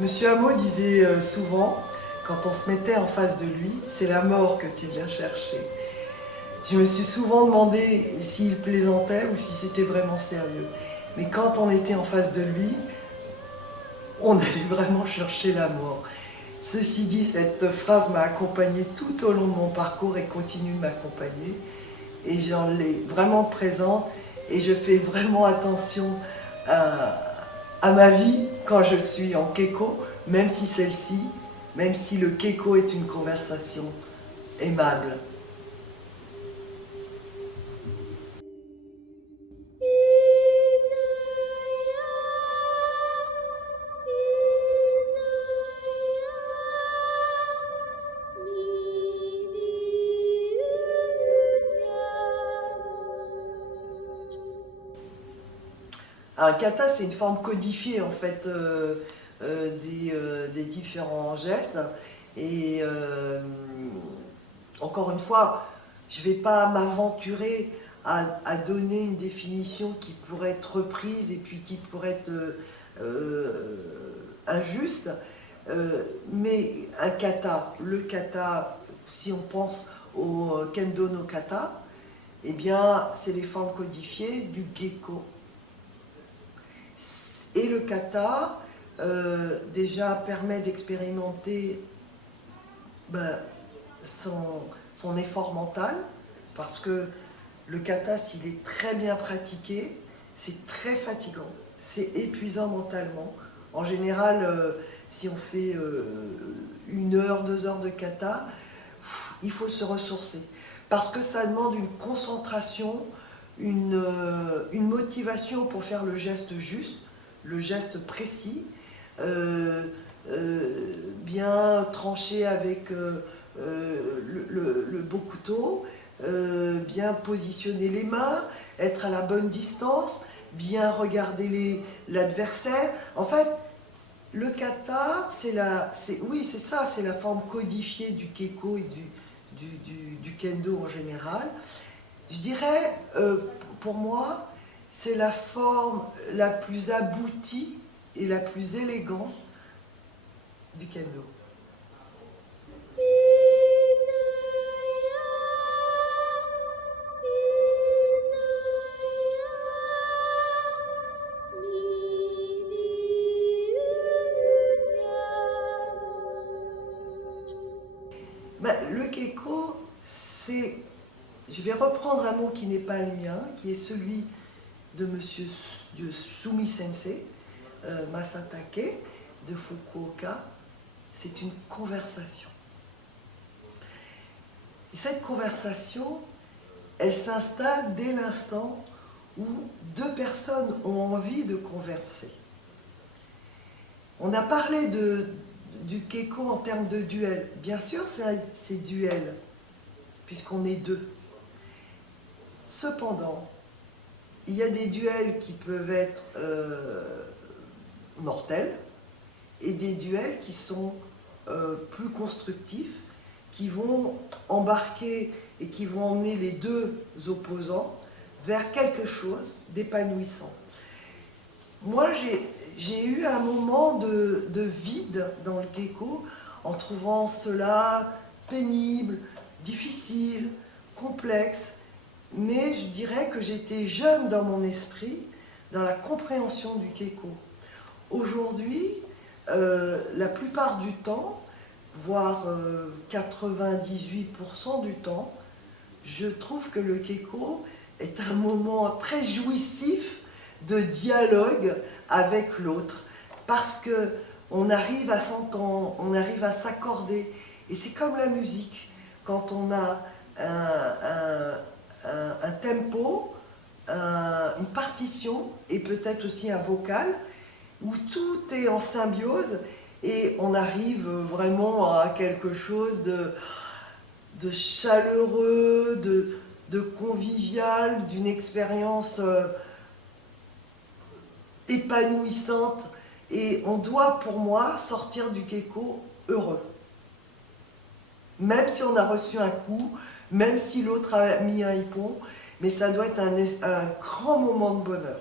Monsieur Hameau disait souvent, quand on se mettait en face de lui, c'est la mort que tu viens chercher. Je me suis souvent demandé s'il plaisantait ou si c'était vraiment sérieux. Mais quand on était en face de lui, on allait vraiment chercher la mort. Ceci dit, cette phrase m'a accompagnée tout au long de mon parcours et continue de m'accompagner. Et j'en l'ai vraiment présente et je fais vraiment attention à ma vie quand je suis en keiko, même si celle-ci, même si le keiko est une conversation aimable. Un kata, c'est une forme codifiée en fait des différents gestes. Et encore une fois, je ne vais pas m'aventurer à donner une définition qui pourrait être reprise et puis qui pourrait être injuste. Mais un kata, le kata, si on pense au kendo no kata, eh bien, c'est les formes codifiées du geiko. Et le kata, déjà, permet d'expérimenter son effort mental, parce que le kata, s'il est très bien pratiqué, c'est très fatigant, c'est épuisant mentalement. En général, si on fait 1 heure, 2 heures de kata, il faut se ressourcer, parce que ça demande une concentration, une motivation pour faire le geste juste, le geste précis, bien tranché avec le beau couteau, bien positionner les mains, être à la bonne distance, bien regarder l'adversaire. En fait, le kata, oui, c'est ça, c'est la forme codifiée du keiko et du kendo en général. Je dirais, pour moi, c'est la forme la plus aboutie et la plus élégante du kendo. Le keiko, c'est... Je vais reprendre un mot qui n'est pas le mien, qui est celui de Monsieur de Sumi Sensei, Masatake, de Fukuoka. C'est une conversation. Et cette conversation, elle s'installe dès l'instant où 2 personnes ont envie de converser. On a parlé du keiko en termes de duel. Bien sûr, c'est duel, puisqu'on est 2. Cependant, il y a des duels qui peuvent être mortels et des duels qui sont plus constructifs, qui vont embarquer et qui vont emmener les 2 opposants vers quelque chose d'épanouissant. Moi, j'ai eu un moment de vide dans le keiko en trouvant cela pénible, difficile, complexe, mais je dirais que j'étais jeune dans mon esprit, dans la compréhension du keiko. Aujourd'hui, la plupart du temps, voire 98% du temps, je trouve que le keiko est un moment très jouissif de dialogue avec l'autre, parce que on arrive à s'entendre, on arrive à s'accorder, et c'est comme la musique, quand on a un tempo, une partition, et peut-être aussi un vocal, où tout est en symbiose, et on arrive vraiment à quelque chose de chaleureux, de convivial, d'une expérience épanouissante. Et on doit, pour moi, sortir du keiko heureux. Même si on a reçu un coup, même si l'autre a mis un hippon, mais ça doit être un grand moment de bonheur.